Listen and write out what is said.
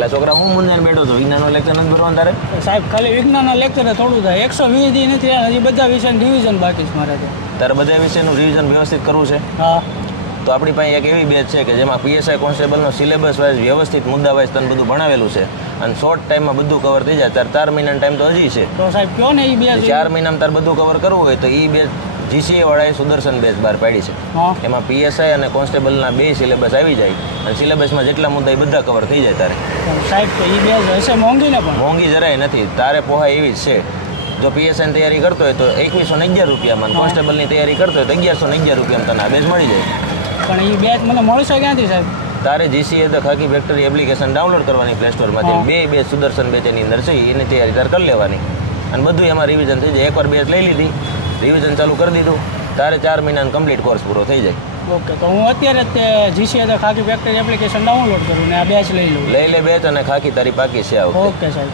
એટલે છોકરા હું મૂંઝાઈને બેઠો છું, વિજ્ઞાનનું લેક્ચર નથી ભરવાનું તારે? સાહેબ ખાલી વિજ્ઞાનના લેક્ચરે થોડું થાય, 120 દી નથી થયા, હજી બધા વિષયનું રિવિઝન બાકી છે મારે. તારે બધા વિષયનું રિવિઝન વ્યવસ્થિત કરવું છે. હા, તો આપણી પાસે એક એવી બેચ છે કે જેમાં પીએસઆઈ કોન્સ્ટેબલનો સિલેબસ વાઇઝ વ્યવસ્થિત મુદ્દા વાઇઝ તને બધું ભણાવેલું છે અને શોર્ટ ટાઈમમાં બધું કવર થઈ જાય. તારે 4 મહિનાનો ટાઈમ તો હજી છે. તો સાહેબ કયો ને એ બે 4 મહિનામાં તારે બધું કવર કરવું હોય તો એ બેચ જીસીએ વાળાએ સુદર્શન બેચ બહાર પાડી છે. હા, એમાં પીએસઆઈ અને કોન્સ્ટેબલના 2 સિલેબસ આવી જાય અને સિલેબસમાં જેટલા મુદ્દા એ બધા કવર થઈ જાય તારે. સાહેબ તો એ બે હશે મોંઘી ને? પણ મોંઘી જરાય નથી, તારે પોહાય એવી જ છે. જો પીએસઆઈની તૈયારી કરતો હોય તો 2111 રૂપિયામાં, કોન્સ્ટેબલની તૈયારી કરતો હોય તો 1111 રૂપિયામાં તને આ બેચ મળી જાય. પણ એ બેચ મને મળશે ક્યાંથી સાહેબ? તારે GCA the khaki factory application download કરવાની પ્લે સ્ટોરમાંથી. 2 બેચ સુદર્શન બેચ એની અંદર છે, એની તૈયારી તારે કરી લેવાની અને બધું એમાં રિવિઝન થઈ જાય. એકવાર બેચ લઈ લીધી, રિવિઝન ચાલુ કરી દીધું, તારે 4 મહિનાનો કમ્પ્લીટ કોર્સ પૂરો થઈ જાય. ઓકે, તો હું અત્યારે જ GCA the khaki factory application download કરું ને આ બેચ લઈ લઉં. લઈ લે બેચ અને ખાકી તારી પાકી છે આ વખતે. ઓકે સાહેબ.